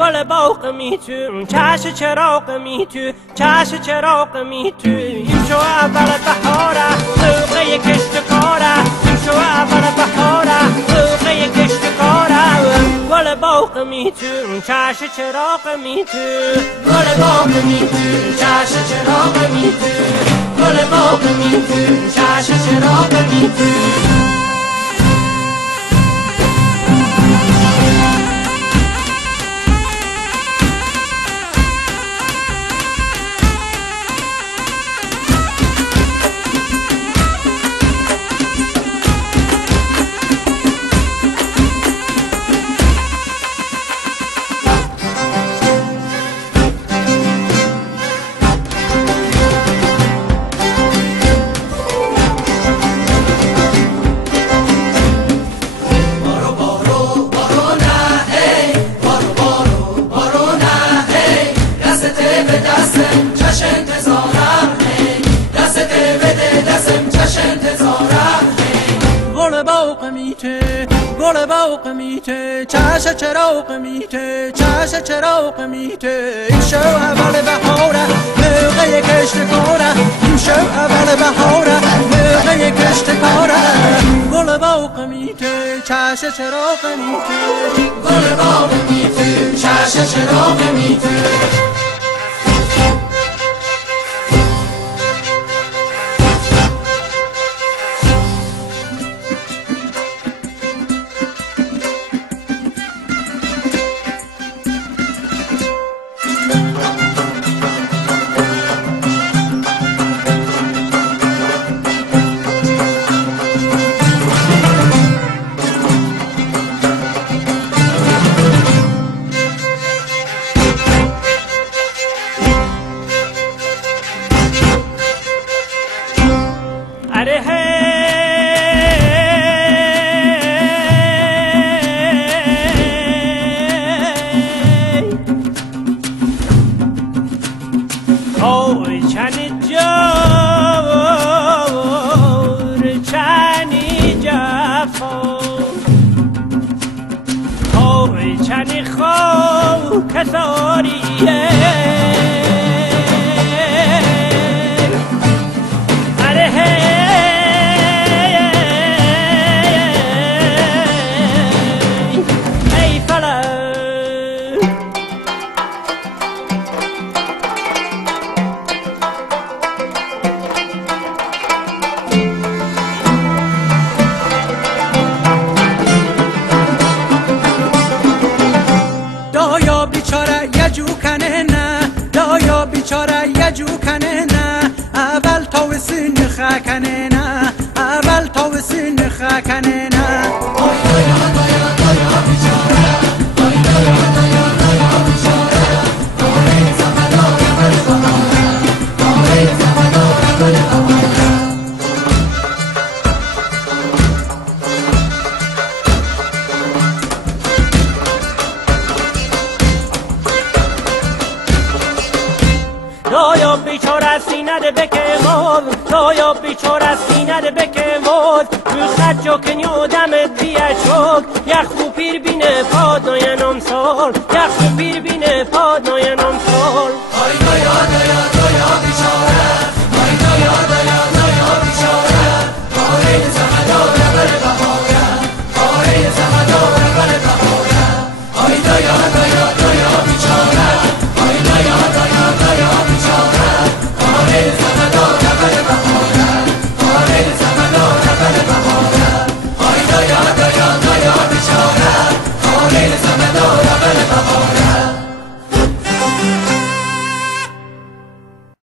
گل باغ می تو چش چراغ می تو چش چراغ می تو این شو اول بهاره موقع کشت کاره این شو اول بهاره موقع کشت کاره گل باغ می تو چش چراغ می تو گل باغ می تو چش چراغ می تو گل باغ می تو چش چراغ می تو گل باغ میته چش چراغ میته چش چراغ میته این شو اول بهاره موقع کشت کاره این شو اول بهاره موقع کشت کاره گل باغ میته چش چراغ میته گل باغ میته چش چراغ میته چنی خو کساریه ای فلک بیچاره یه جو کنه نه اول تا سین خکنه نه اول تا سین خکنه نه آی دایا دایا دایا بیچاره آی دایا دایا دایا بیچاره آی زمدار بل بهاره آی زمدار بل بهاره دایا بیچاره سینه بکه مال دایا بیچاره سینه بکه مال رو خد جو کنیو دمت بیا چوک یخو پیر بینه پاد ناینم سال یخو پیر بینه پاد ناینم سال آی دایا دایا